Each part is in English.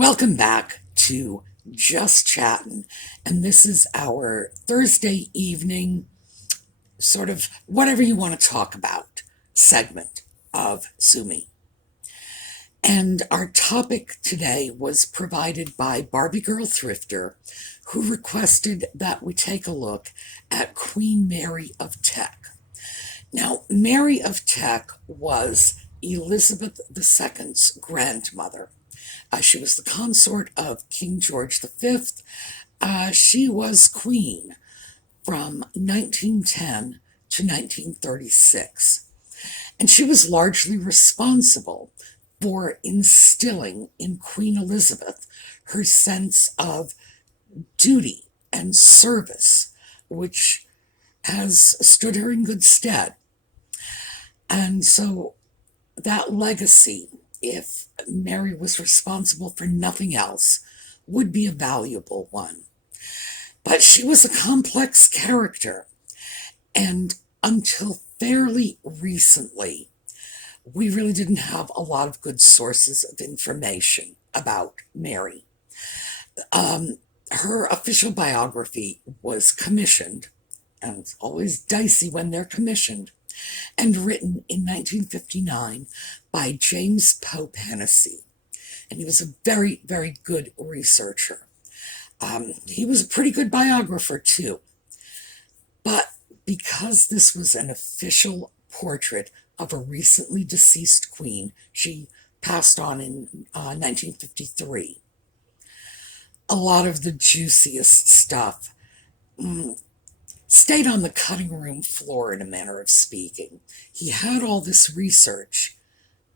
Welcome back to Just Chattin', and this is our Thursday evening, sort of whatever you want to talk about segment of Sumi. And our topic today was provided by Barbie Girl Thrifter, who requested that we take a look at Queen Mary of Teck. Now, Mary of Teck was Elizabeth II's grandmother. She was the consort of King George V. She was queen from 1910 to 1936. And she was largely responsible for instilling in Queen Elizabeth her sense of duty and service, which has stood her in good stead. And so that legacy, if Mary was responsible for nothing else, would be a valuable one. But she was a complex character, and until fairly recently, we really didn't have a lot of good sources of information about Mary. Her official biography was commissioned, and it's always dicey when they're commissioned, and written in 1959 by James Pope Hennessy. And he was a very, very good researcher. He was a pretty good biographer, too. But because this was an official portrait of a recently deceased queen, she passed on in 1953, a lot of the juiciest stuff stayed on the cutting room floor, in a manner of speaking. He had all this research,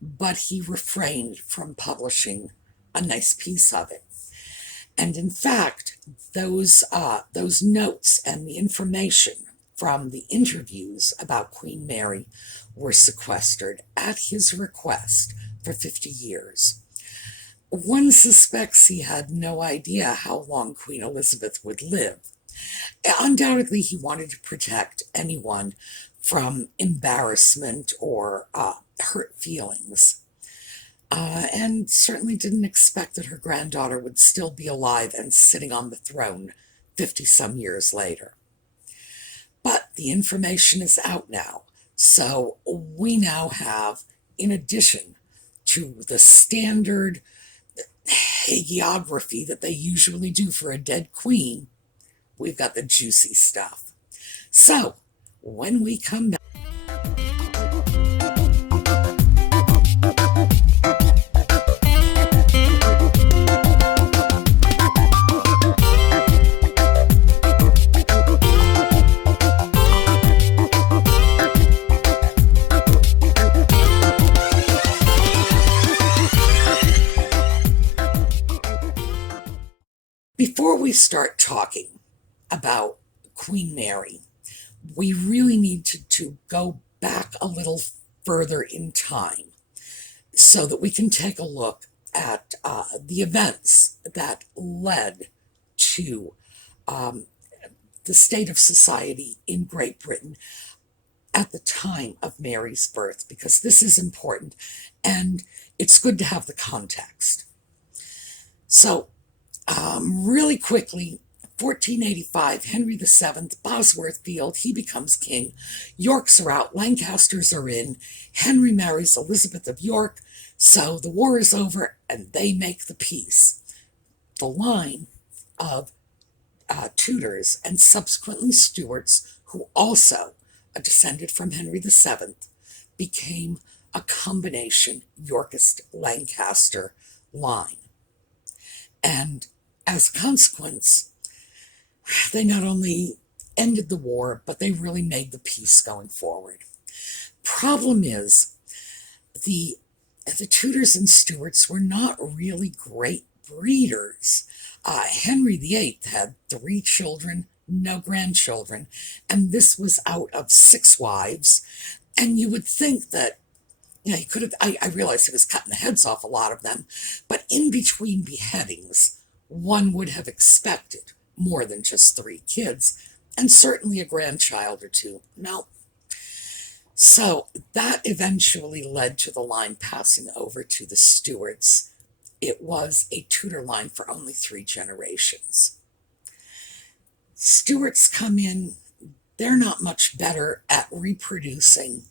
but he refrained from publishing a nice piece of it. And in fact, those notes and the information from the interviews about Queen Mary were sequestered at his request for 50 years. One suspects he had no idea how long Queen Elizabeth would live. Undoubtedly, he wanted to protect anyone from embarrassment or hurt feelings, and certainly didn't expect that her granddaughter would still be alive and sitting on the throne 50-some years later. But the information is out now, so we now have, in addition to the standard hagiography that they usually do for a dead queen, we've got the juicy stuff. So, when we come back, before we start talking about Queen Mary, we really need to go back a little further in time so that we can take a look at the events that led to the state of society in Great Britain at the time of Mary's birth, because this is important and it's good to have the context. So, really quickly, 1485, Henry VII, Bosworth Field, he becomes king. Yorks are out, Lancasters are in. Henry marries Elizabeth of York, so the war is over and they make the peace. The line of Tudors and subsequently Stuarts, who also descended from Henry VII, became a combination Yorkist-Lancaster line. And as a consequence, they not only ended the war, but they really made the peace going forward. Problem is, the Tudors and Stuarts were not really great breeders. Henry VIII had 3 children, no grandchildren, and this was out of 6 wives. And you would think that, he could have, I realized he was cutting the heads off a lot of them, but in between beheadings, one would have expected more than just 3 kids, and certainly a grandchild or 2. No. So that eventually led to the line passing over to the Stuarts it was a Tudor line for only 3 generations. Stuarts come in, they're not much better at reproducing,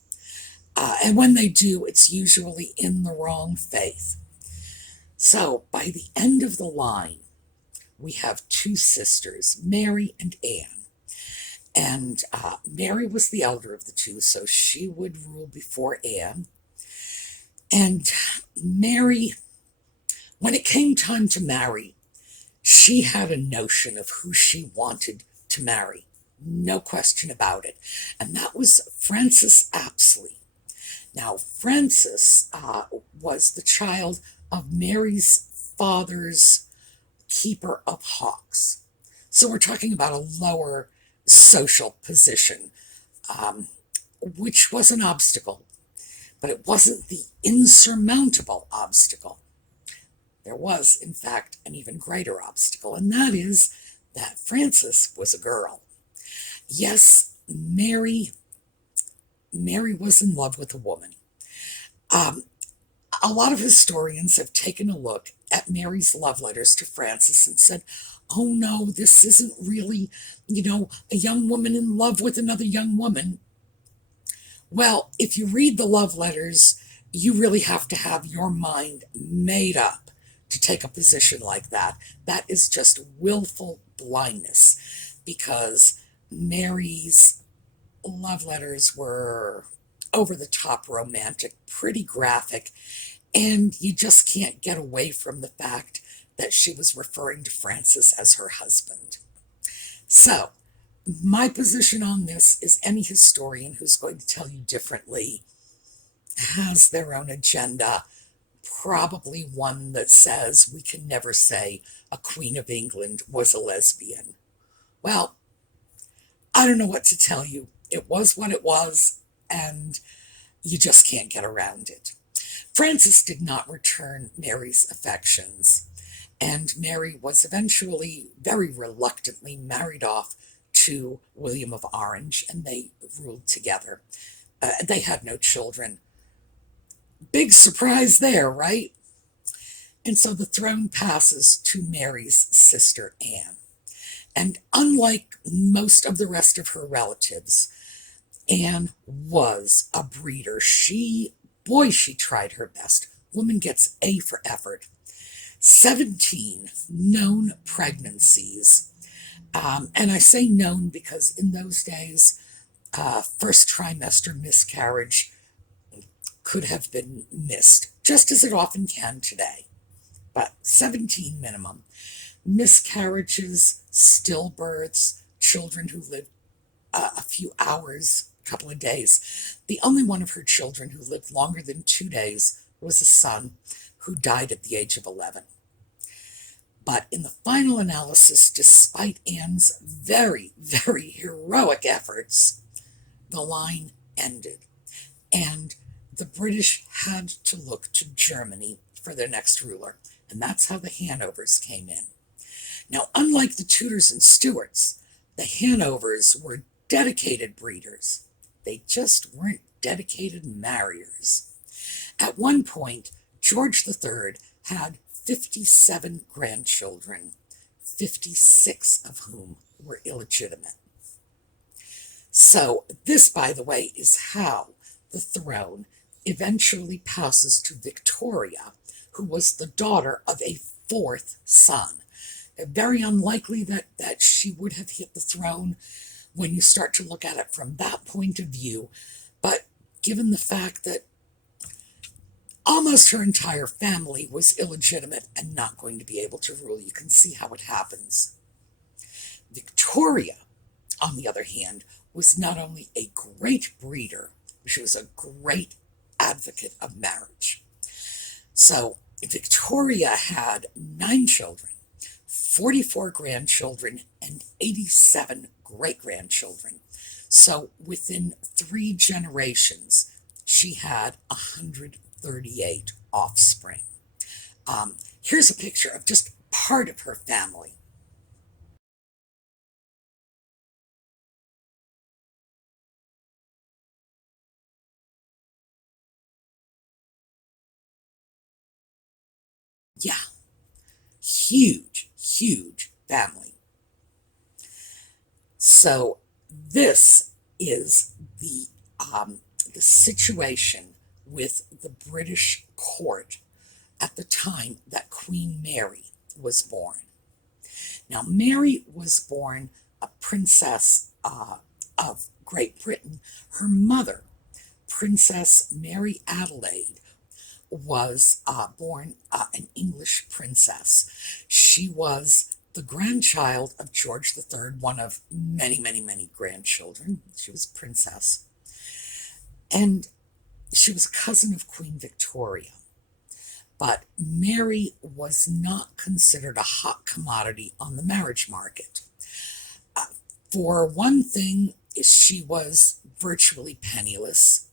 and when they do, it's usually in the wrong faith. So by the end of the line, we have 2 sisters, Mary and Anne. And Mary was the elder of the 2, so she would rule before Anne. And Mary, when it came time to marry, she had a notion of who she wanted to marry. No question about it. And that was Frances Apsley. Now, Frances was the child of Mary's father's keeper of hawks. So we're talking about a lower social position, which was an obstacle, but it wasn't the insurmountable obstacle. There was, in fact, an even greater obstacle, and that is that Frances was a girl. Yes, Mary was in love with a woman. A lot of historians have taken a look at Mary's love letters to Frances and said, oh no, this isn't really, a young woman in love with another young woman. Well, if you read the love letters, you really have to have your mind made up to take a position like that. That is just willful blindness, because Mary's love letters were over-the-top romantic, pretty graphic, and you just can't get away from the fact that she was referring to Francis as her husband. So, my position on this is any historian who's going to tell you differently has their own agenda, probably one that says we can never say a Queen of England was a lesbian. Well, I don't know what to tell you. It was what it was, and you just can't get around it. Frances did not return Mary's affections, and Mary was eventually, very reluctantly, married off to William of Orange, and they ruled together. They had no children. Big surprise there, right? And so the throne passes to Mary's sister Anne. And unlike most of the rest of her relatives, Anne was a breeder. She tried her best. Woman gets A for effort. 17 known pregnancies. And I say known because in those days, first trimester miscarriage could have been missed, just as it often can today. But 17 minimum. Miscarriages, stillbirths, children who lived a few hours, a couple of days. The only one of her children who lived longer than 2 days was a son who died at the age of 11. But in the final analysis, despite Anne's very, very heroic efforts, the line ended. And the British had to look to Germany for their next ruler. And that's how the Hanovers came in. Now, unlike the Tudors and Stuarts, the Hanovers were dedicated breeders. They just weren't dedicated marriers. At one point, George III had 57 grandchildren, 56 of whom were illegitimate. So this, by the way, is how the throne eventually passes to Victoria, who was the daughter of a 4th son. Very unlikely that she would have hit the throne when you start to look at it from that point of view, but given the fact that almost her entire family was illegitimate and not going to be able to rule, you can see how it happens. Victoria, on the other hand, was not only a great breeder, she was a great advocate of marriage. So Victoria had 9 children, 44 grandchildren, and 87 great-grandchildren. So within 3 generations, she had 138 offspring. Here's a picture of just part of her family. Yeah, huge, huge family. So this is the situation with the British court at the time that Queen Mary was born. Now, Mary was born a princess of Great Britain. Her mother, Princess Mary Adelaide, was born an English princess. She was the grandchild of George III, one of many, many, many grandchildren. She was a princess. And she was a cousin of Queen Victoria. But Mary was not considered a hot commodity on the marriage market. For one thing, she was virtually penniless,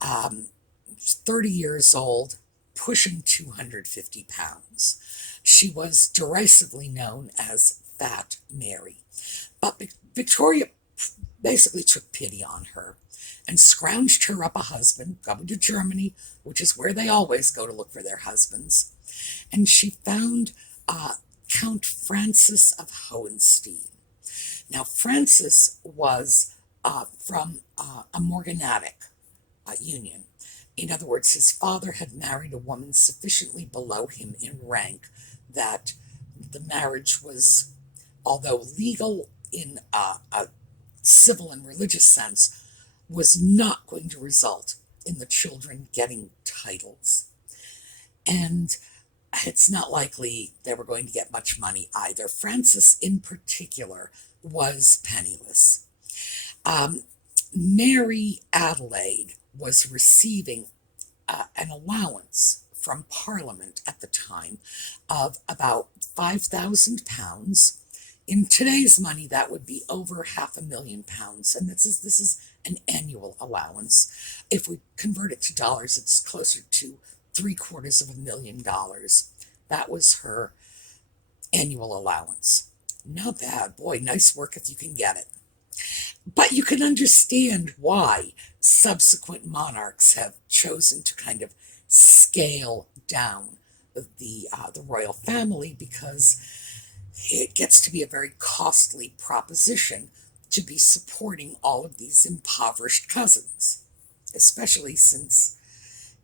30 years old, pushing 250 pounds. She was derisively known as Fat Mary. But Victoria basically took pity on her and scrounged her up a husband, going to Germany, which is where they always go to look for their husbands. And she found Count Francis of Hohenstein. Now, Francis was from a morganatic union. In other words, his father had married a woman sufficiently below him in rank that the marriage was, although legal in a civil and religious sense, was not going to result in the children getting titles. And it's not likely they were going to get much money either. Francis, in particular, was penniless. Mary Adelaide was receiving an allowance from Parliament at the time of about £5,000. In today's money, that would be over £500,000, and this is an annual allowance. If we convert it to dollars, it's closer to $750,000. That was her annual allowance. Not bad. Boy, nice work if you can get it. But you can understand why subsequent monarchs have chosen to kind of scale down the royal family, because it gets to be a very costly proposition to be supporting all of these impoverished cousins, especially since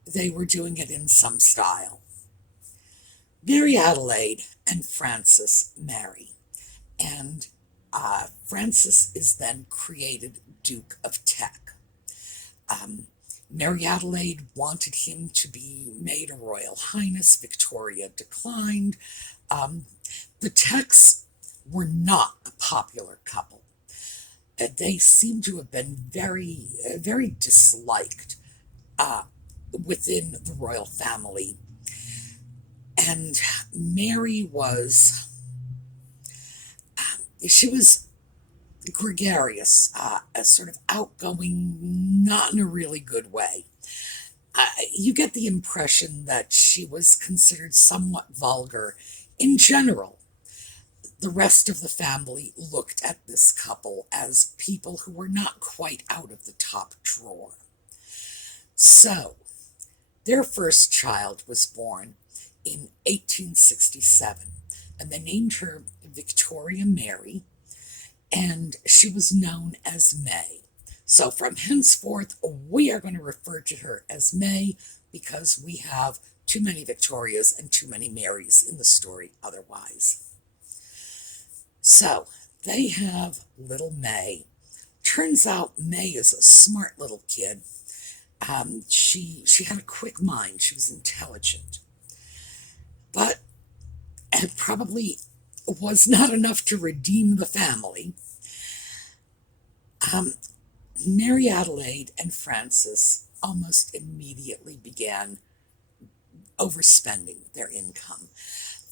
they were doing it in some style. Mary Adelaide and Francis marry, and Francis is then created Duke of Teck. Mary Adelaide wanted him to be made a Royal Highness. Victoria declined. The Tecks were not a popular couple. They seem to have been very, very disliked within the royal family. And Mary was, she was gregarious, sort of outgoing, not in a really good way. You get the impression that she was considered somewhat vulgar in general. The rest of the family looked at this couple as people who were not quite out of the top drawer. So, their first child was born in 1867, and they named her Victoria Mary, and she was known as May. So from henceforth, we are going to refer to her as May, because we have too many Victorias and too many Marys in the story otherwise. So they have little May. Turns out May is a smart little kid. She had a quick mind. She was intelligent. But it probably was not enough to redeem the family. Mary Adelaide and Francis almost immediately began overspending their income.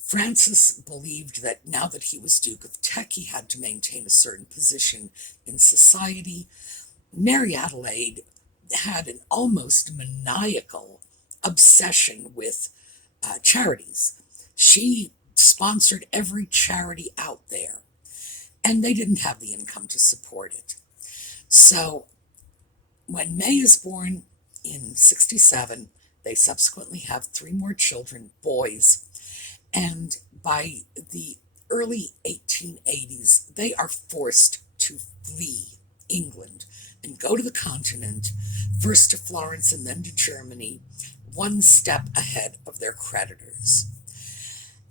Francis believed that now that he was Duke of Teck, he had to maintain a certain position in society. Mary Adelaide had an almost maniacal obsession with charities. She sponsored every charity out there, and they didn't have the income to support it. So when May is born in 67, they subsequently have 3 more children, boys, And by the early 1880s, they are forced to flee England and go to the continent, first to Florence and then to Germany, one step ahead of their creditors.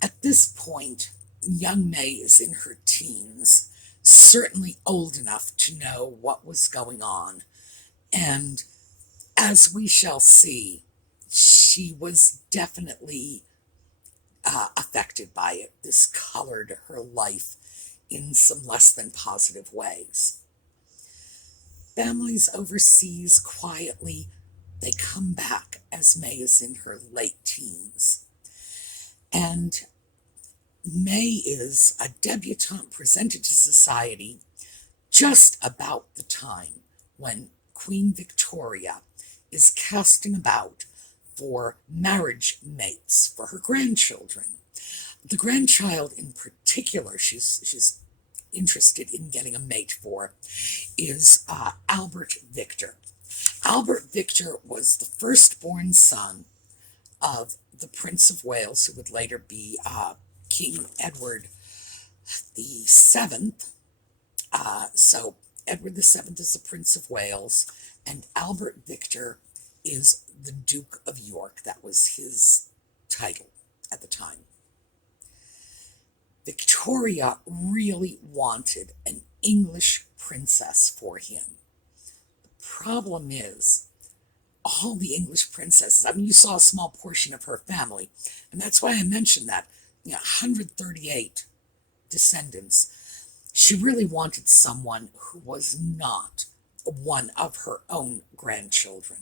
At this point, young May is in her teens, certainly old enough to know what was going on. And as we shall see, she was definitely affected by it. This colored her life in some less than positive ways. Families overseas quietly, they come back as May is in her late teens. And May is a debutante presented to society just about the time when Queen Victoria is casting about for marriage mates for her grandchildren. The grandchild in particular she's interested in getting a mate for is Albert Victor. Albert Victor was the firstborn son of the Prince of Wales, who would later be King Edward the Seventh. So Edward the Seventh is the Prince of Wales, and Albert Victor is the Duke of York. That was his title at the time. Victoria really wanted an English princess for him. The problem is, all the English princesses, I mean, you saw a small portion of her family, and that's why I mentioned that, 138 descendants. She really wanted someone who was not one of her own grandchildren.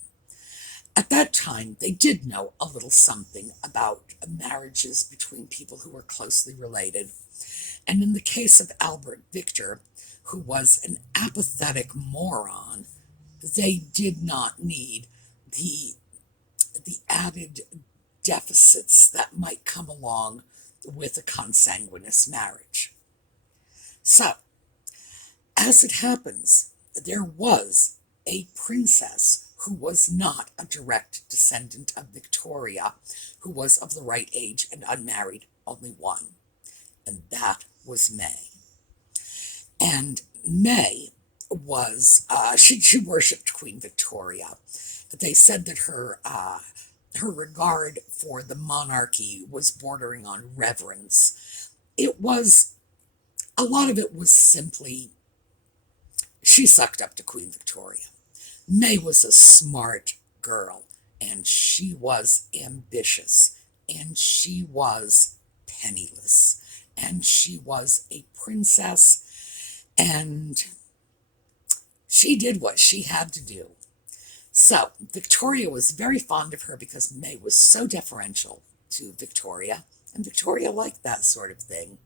At that time, they did know a little something about marriages between people who were closely related. And in the case of Albert Victor, who was an apathetic moron, they did not need the added deficits that might come along with a consanguineous marriage. So, as it happens, there was a princess who was not a direct descendant of Victoria, who was of the right age and unmarried, only one, and that was May. And May was, she worshipped Queen Victoria. They said that her regard for the monarchy was bordering on reverence. A lot of it was simply, she sucked up to Queen Victoria. May was a smart girl, and she was ambitious, and she was penniless, and she was a princess, and she did what she had to do. So Victoria was very fond of her because May was so deferential to Victoria, and Victoria liked that sort of thing.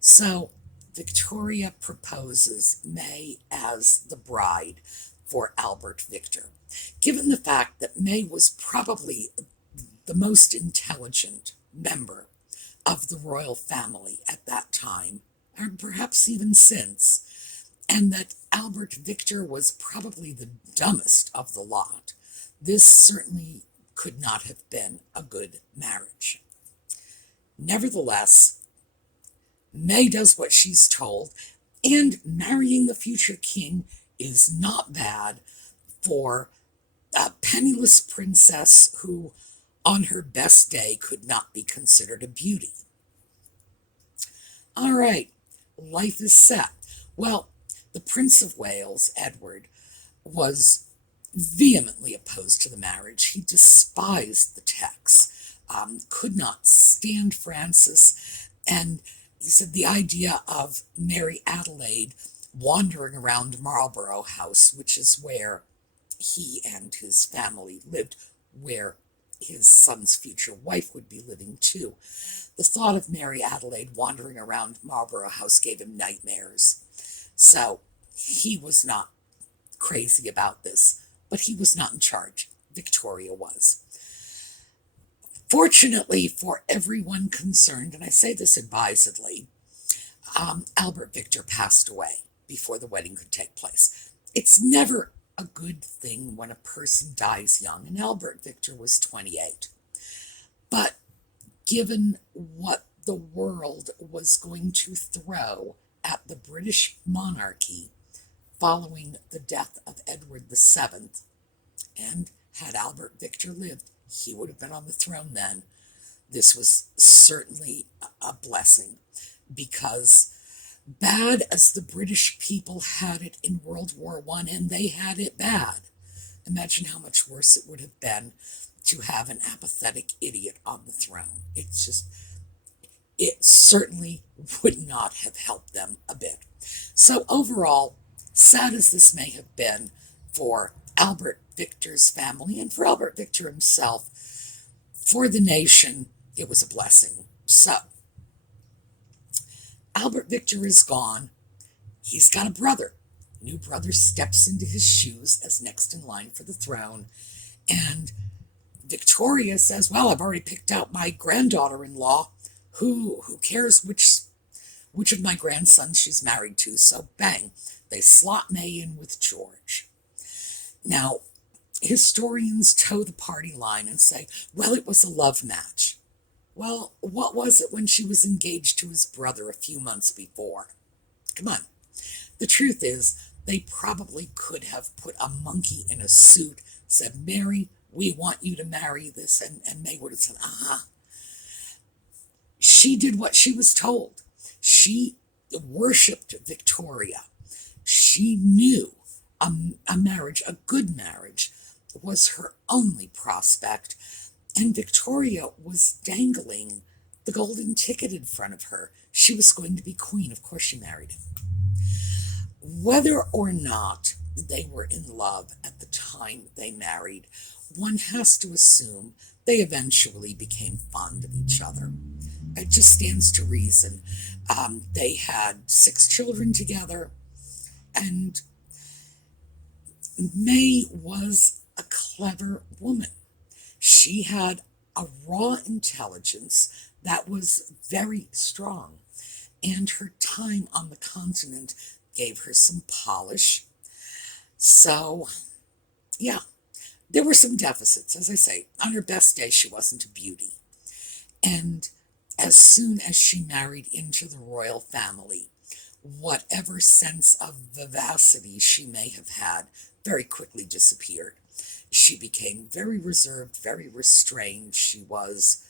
So Victoria proposes May as the bride for Albert Victor. Given the fact that May was probably the most intelligent member of the royal family at that time, or perhaps even since, and that Albert Victor was probably the dumbest of the lot, this certainly could not have been a good marriage. Nevertheless, May does what she's told, and marrying the future king is not bad for a penniless princess who, on her best day, could not be considered a beauty. All right, life is set. Well, the Prince of Wales, Edward, was vehemently opposed to the marriage. He despised the Tex, could not stand Francis, and he said the idea of Mary Adelaide wandering around Marlborough House, which is where he and his family lived, where his son's future wife would be living too. The thought of Mary Adelaide wandering around Marlborough House gave him nightmares. So he was not crazy about this, but he was not in charge. Victoria was. Fortunately for everyone concerned, and I say this advisedly, Albert Victor passed away before the wedding could take place. It's never a good thing when a person dies young, and Albert Victor was 28. But given what the world was going to throw at the British monarchy following the death of Edward VII, and had Albert Victor lived, he would have been on the throne then. This was certainly a blessing, because bad as the British people had it in World War I, and they had it bad, imagine how much worse it would have been to have an apathetic idiot on the throne. It certainly would not have helped them a bit. So overall, sad as this may have been for Albert Victor's family and for Albert Victor himself, for the nation, it was a blessing. So, Albert Victor is gone. He's got a brother. New brother steps into his shoes as next in line for the throne. And Victoria says, well, I've already picked out my granddaughter-in-law. Who cares which of my grandsons she's married to? So bang, they slot May in with George. Now, historians toe the party line and say, well, it was a love match. Well, what was it when she was engaged to his brother a few months before? Come on. The truth is, they probably could have put a monkey in a suit, said, Mary, we want you to marry this, and May would have said, She did what she was told. She worshipped Victoria. She knew a marriage, a good marriage, was her only prospect, and Victoria was dangling the golden ticket in front of her. She was going to be queen. Of course she married him. Whether or not they were in love at the time they married, one has to assume they eventually became fond of each other. It just stands to reason. They had 6 children together, and May was a clever woman. She had a raw intelligence that was very strong, and her time on the continent gave her some polish. So, yeah, there were some deficits. As I say, on her best day, she wasn't a beauty. And as soon as she married into the royal family, whatever sense of vivacity she may have had very quickly disappeared. She became very reserved, very restrained. She was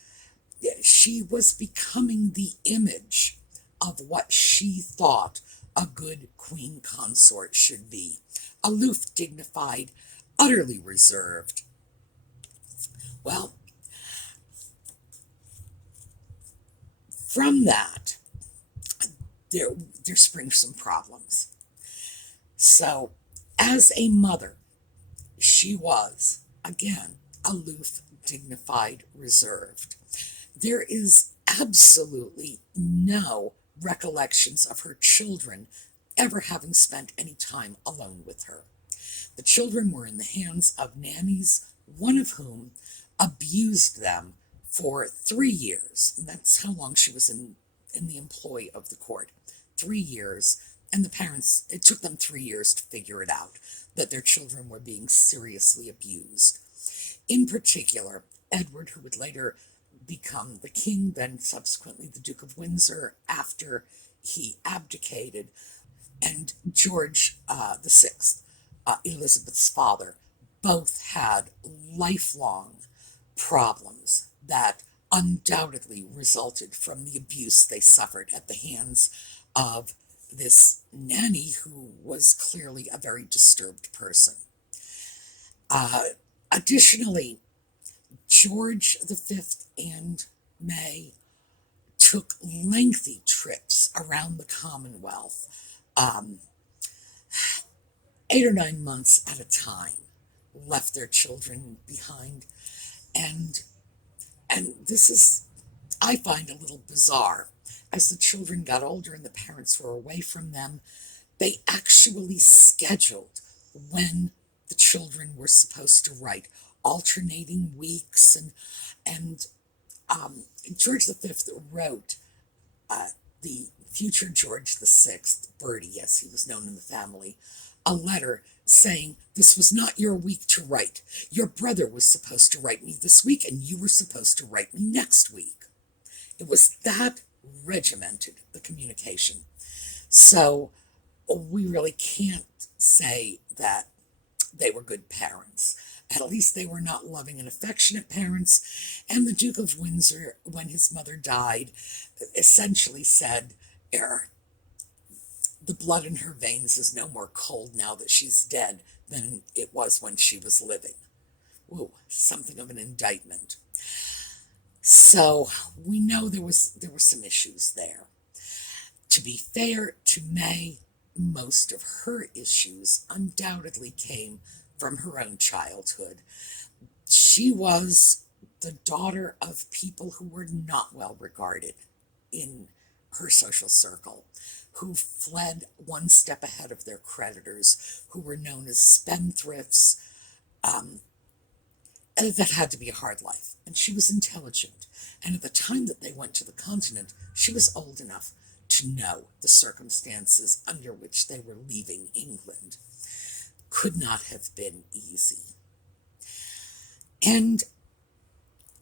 becoming the image of what she thought a good queen consort should be. Aloof, dignified, utterly reserved. Well, from that, there spring some problems. So, as a mother, she was, again, aloof, dignified, reserved. There is absolutely no recollections of her children ever having spent any time alone with her. The children were in the hands of nannies, one of whom abused them for 3 years. And that's how long she was in the employ of the court. 3 years. And the parents, it took them 3 years to figure it out, that their children were being seriously abused. In particular, Edward, who would later become the king, then subsequently the Duke of Windsor after he abdicated, and George VI, Elizabeth's father, both had lifelong problems that undoubtedly resulted from the abuse they suffered at the hands of this nanny who was clearly a very disturbed person. Additionally, George V and May took lengthy trips around the Commonwealth, 8 or 9 months at a time, left their children behind. And this is, I find, a little bizarre. As the children got older and the parents were away from them, they actually scheduled when the children were supposed to write, alternating weeks, and George V wrote the future George VI, Bertie, as he was known in the family, a letter saying, this was not your week to write. Your brother was supposed to write me this week, and you were supposed to write me next week. It was that regimented, the communication. So we really can't say that they were good parents. At least they were not loving and affectionate parents. And the Duke of Windsor, when his mother died, essentially said, the blood in her veins is no more cold now that she's dead than it was when she was living. Ooh, something of an indictment. So we know there were some issues there. To be fair to May, most of her issues undoubtedly came from her own childhood. She was the daughter of people who were not well regarded in her social circle, who fled one step ahead of their creditors, who were known as spendthrifts. And that had to be a hard life. And she was intelligent. And at the time that they went to the continent, she was old enough to know the circumstances under which they were leaving England. Could not have been easy. And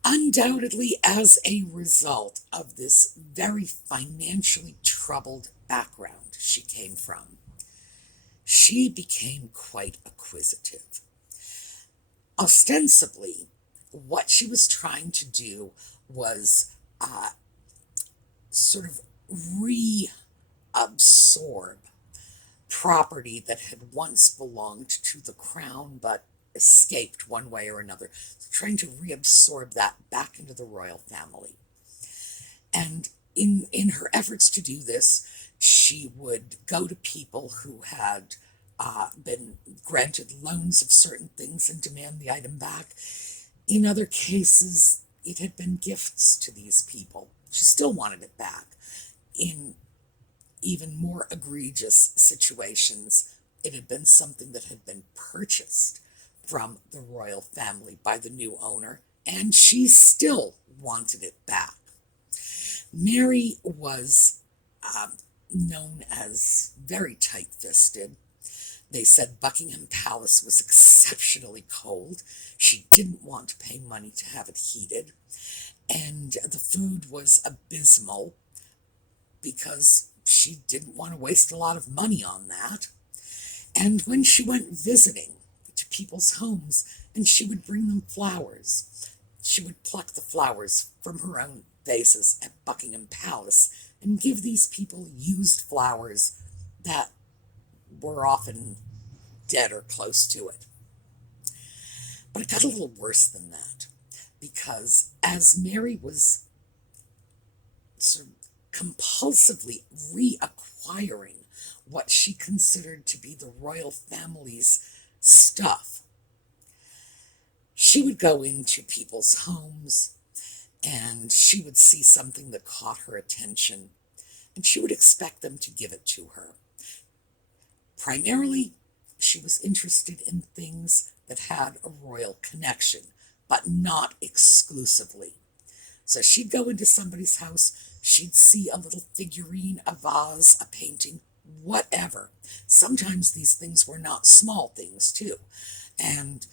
undoubtedly, as a result of this very financially troubled background she came from, she became quite acquisitive. Ostensibly, what she was trying to do was sort of reabsorb property that had once belonged to the crown but escaped one way or another, trying to reabsorb that back into the royal family. And in her efforts to do this, she would go to people who had been granted loans of certain things and demand the item back. In other cases, it had been gifts to these people. She still wanted it back. In even more egregious situations, it had been something that had been purchased from the royal family by the new owner, and she still wanted it back. Mary was known as very tight-fisted. They said Buckingham Palace was exceptionally cold. She didn't want to pay money to have it heated. And the food was abysmal because she didn't want to waste a lot of money on that. And when she went visiting to people's homes and she would bring them flowers, she would pluck the flowers from her own vases at Buckingham Palace and give these people used flowers that were often dead or close to it. But it got a little worse than that, because as Mary was sort of compulsively reacquiring what she considered to be the royal family's stuff, she would go into people's homes and she would see something that caught her attention, and she would expect them to give it to her. Primarily, she was interested in things that had a royal connection, but not exclusively. So she'd go into somebody's house, she'd see a little figurine, a vase, a painting, whatever. Sometimes these things were not small things, too. And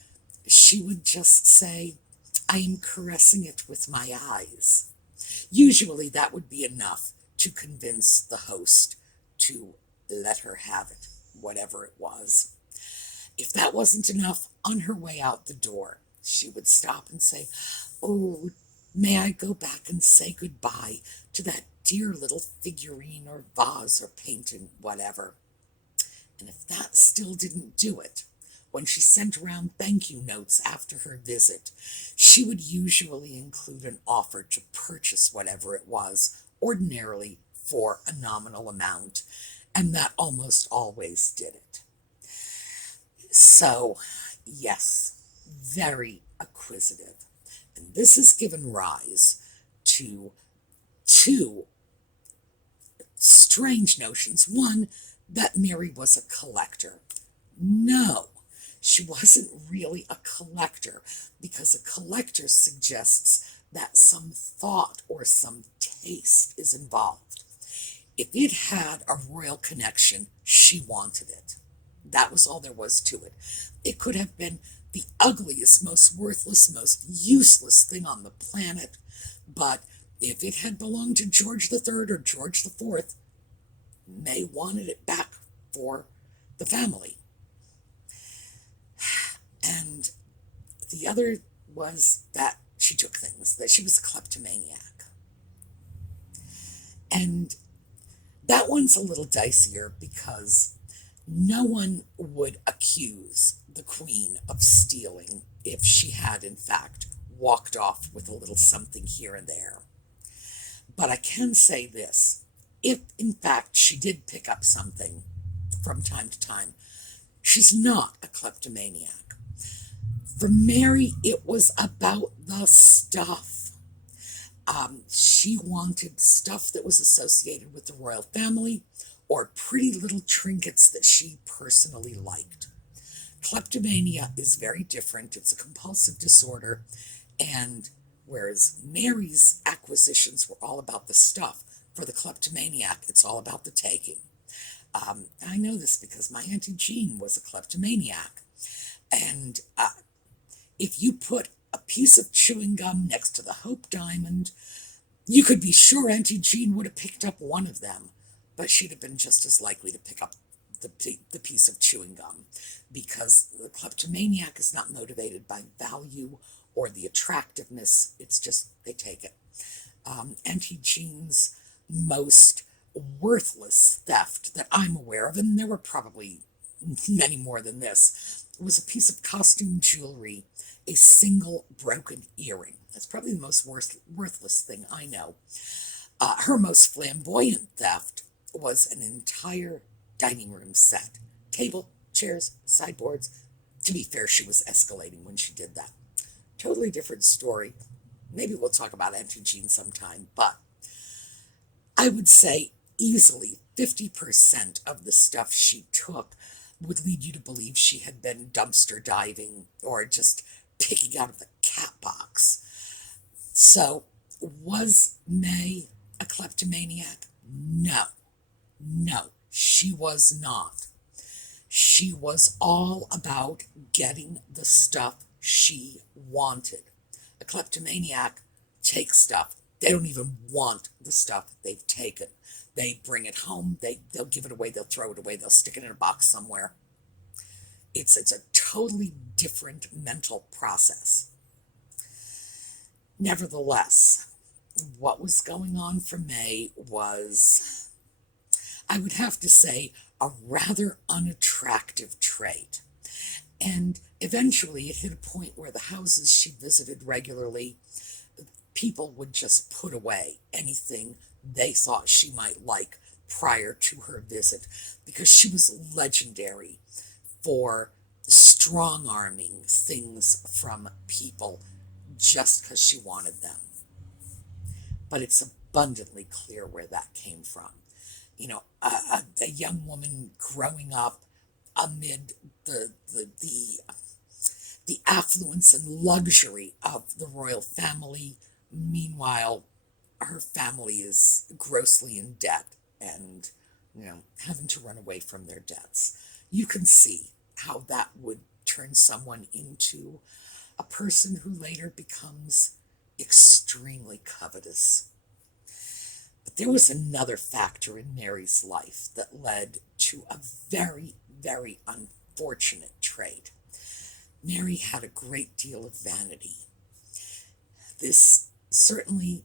she would just say, "I am caressing it with my eyes." Usually that would be enough to convince the host to let her have it, whatever it was. If that wasn't enough, on her way out the door, she would stop and say, "Oh, may I go back and say goodbye to that dear little figurine or vase or painting, whatever?" And if that still didn't do it, when she sent around thank you notes after her visit, she would usually include an offer to purchase whatever it was, ordinarily for a nominal amount, and that almost always did it. So, yes, very acquisitive. And this has given rise to two strange notions. One, that Mary was a collector. No, she wasn't really a collector, because a collector suggests that some thought or some taste is involved. If it had a royal connection, she wanted it. That was all there was to it. It could have been the ugliest, most worthless, most useless thing on the planet, but If it had belonged to George III or George IV, May wanted it back for the family. And the other was that she took things, that she was a kleptomaniac. And that one's a little dicier because no one would accuse the Queen of stealing if she had, in fact, walked off with a little something here and there. But I can say this. If, in fact, she did pick up something from time to time, she's not a kleptomaniac. For Mary, it was about the stuff. She wanted stuff that was associated with the royal family or pretty little trinkets that she personally liked. Kleptomania is very different. It's a compulsive disorder, and whereas Mary's acquisitions were all about the stuff, for the kleptomaniac, it's all about the taking. I know this because my Auntie Jean was a kleptomaniac, and if you put a piece of chewing gum next to the Hope Diamond, you could be sure Auntie Jean would have picked up one of them, but she'd have been just as likely to pick up the piece of chewing gum, because the kleptomaniac is not motivated by value or the attractiveness. It's just they take it. Auntie Jean's most worthless theft that I'm aware of, and there were probably many more than this, was a piece of costume jewelry, a single broken earring. That's probably the most worthless thing I know. Her most flamboyant theft was an entire dining room set. Table, chairs, sideboards. To be fair, she was escalating when she did that. Totally different story. Maybe we'll talk about Auntie Jean sometime, but I would say easily 50% of the stuff she took would lead you to believe she had been dumpster diving or just picking out of the cat box. So, was May a kleptomaniac? No. No, she was not. She was all about getting the stuff she wanted. A kleptomaniac takes stuff. They don't even want the stuff they've taken. They bring it home, they'll give it away, they'll throw it away, they'll stick it in a box somewhere. It's a totally different mental process. Nevertheless, what was going on for May was, I would have to say, a rather unattractive trait. And eventually it hit a point where the houses she visited regularly, people would just put away anything they thought she might like prior to her visit, because she was legendary for strong-arming things from people just because she wanted them. But it's abundantly clear where that came from. You know, a young woman growing up amid the affluence and luxury of the royal family. Meanwhile, her family is grossly in debt and, having to run away from their debts. You can see how that would turn someone into a person who later becomes extremely covetous. But there was another factor in Mary's life that led to a very, very unfortunate trait. Mary had a great deal of vanity. This certainly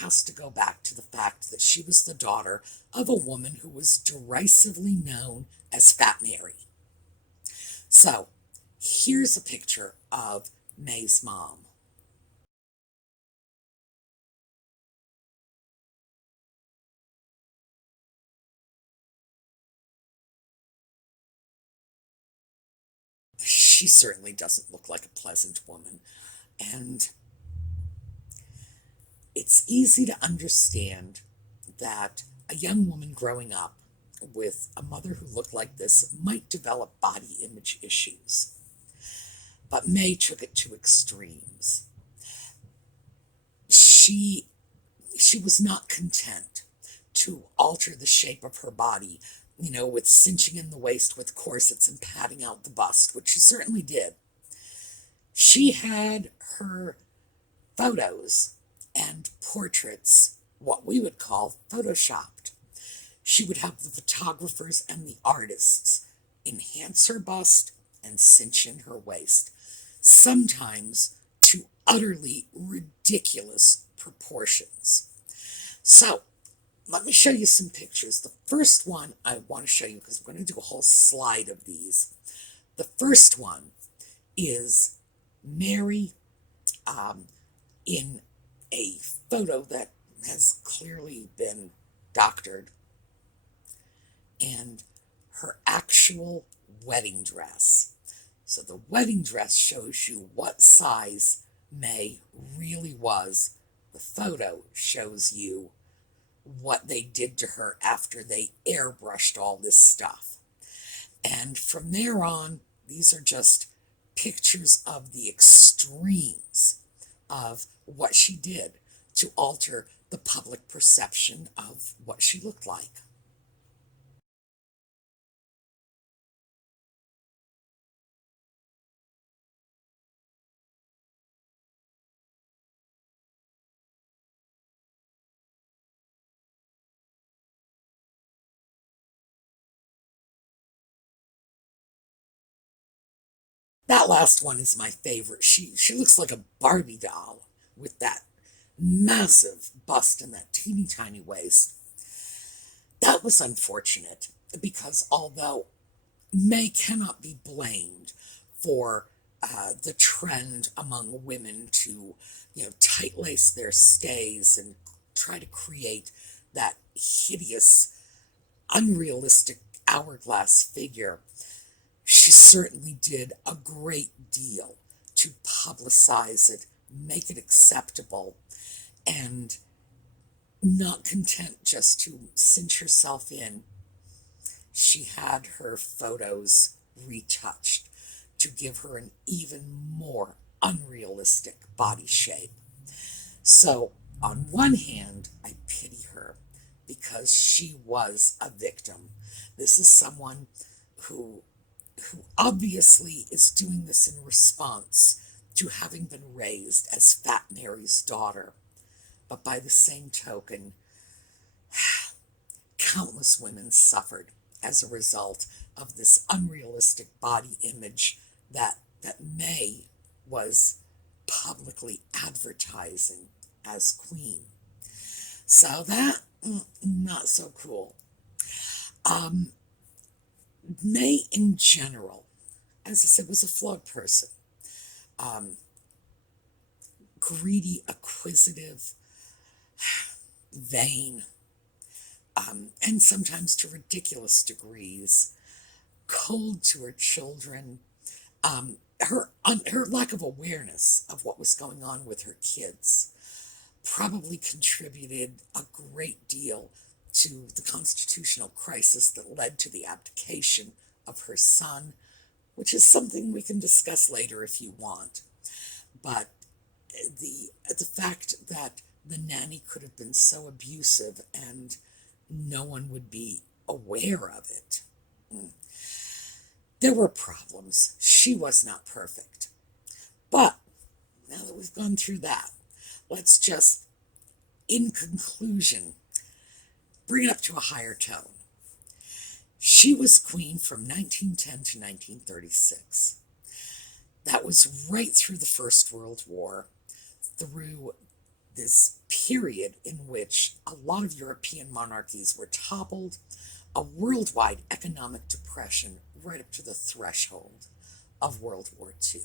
has to go back to the fact that she was the daughter of a woman who was derisively known as Fat Mary. So, here's a picture of May's mom. She certainly doesn't look like a pleasant woman, and it's easy to understand that a young woman growing up with a mother who looked like this might develop body image issues. But May took it to extremes. She was not content to alter the shape of her body, with cinching in the waist with corsets and padding out the bust, which she certainly did. She had her photos and portraits, what we would call photoshopped. She would have the photographers and the artists enhance her bust and cinch in her waist, sometimes to utterly ridiculous proportions. So, let me show you some pictures. The first one I want to show you, because we're going to do a whole slide of these. The first one is Mary in a photo that has clearly been doctored, and her actual wedding dress. So the wedding dress shows you what size May really was. The photo shows you what they did to her after they airbrushed all this stuff. And from there on, these are just pictures of the extremes of what she did to alter the public perception of what she looked like. That last one is my favorite. She looks like a Barbie doll with that massive bust and that teeny tiny waist. That was unfortunate because although May cannot be blamed for the trend among women to, tight lace their stays and try to create that hideous, unrealistic hourglass figure, she certainly did a great deal to publicize it, make it acceptable, and not content just to cinch herself in, she had her photos retouched to give her an even more unrealistic body shape. So, on one hand, I pity her because she was a victim. This is someone who obviously is doing this in response to having been raised as Fat Mary's daughter. But by the same token, countless women suffered as a result of this unrealistic body image that May was publicly advertising as queen. So that, not so cool. May in general, as I said, was a flawed person. Greedy, acquisitive, vain, and sometimes to ridiculous degrees, cold to her children. Her lack of awareness of what was going on with her kids probably contributed a great deal to the constitutional crisis that led to the abdication of her son, which is something we can discuss later if you want. But the fact that the nanny could have been so abusive and no one would be aware of it. There were problems. She was not perfect. But now that we've gone through that, let's just, in conclusion, bring it up to a higher tone. She was queen from 1910 to 1936. That was right through the First World War, through this period in which a lot of European monarchies were toppled, a worldwide economic depression right up to the threshold of World War II.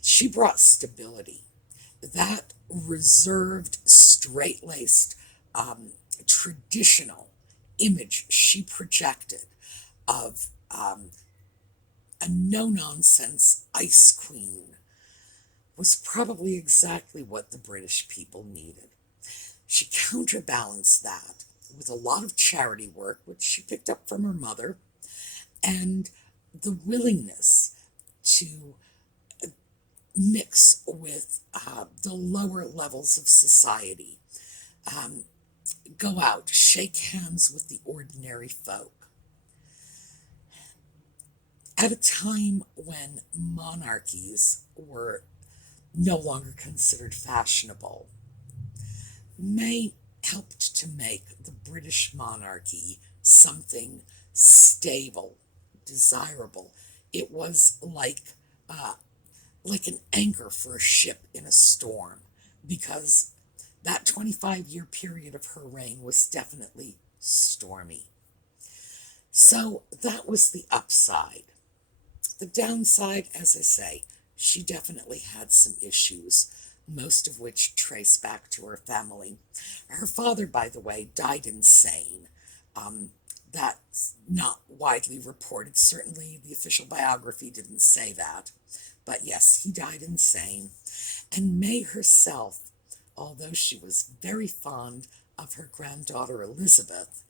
She brought stability. That reserved, straight-laced, traditional image she projected of a no-nonsense ice queen was probably exactly what the British people needed. She counterbalanced that with a lot of charity work, which she picked up from her mother, and the willingness to mix with the lower levels of society, go out, shake hands with the ordinary folk. At a time when monarchies were no longer considered fashionable. May helped to make the British monarchy something stable, desirable. It was like an anchor for a ship in a storm, because that 25-year period of her reign was definitely stormy. So that was the upside. The downside, as I say, she definitely had some issues, most of which trace back to her family. Her father, by the way, died insane. That's not widely reported. Certainly, the official biography didn't say that. But yes, he died insane. And May herself, although she was very fond of her granddaughter Elizabeth,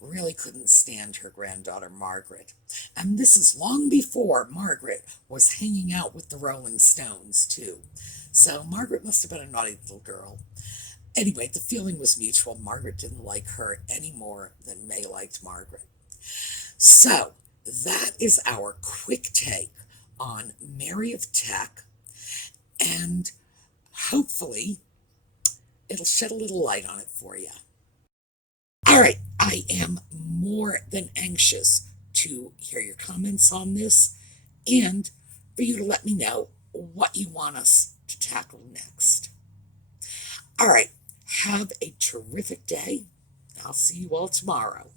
really couldn't stand her granddaughter Margaret. And this is long before Margaret was hanging out with the Rolling Stones, too. So Margaret must have been a naughty little girl. Anyway, the feeling was mutual. Margaret didn't like her any more than May liked Margaret. So that is our quick take on Mary of Teck, and hopefully it'll shed a little light on it for you. All right, I am more than anxious to hear your comments on this and for you to let me know what you want us to tackle next. All right, have a terrific day. I'll see you all tomorrow.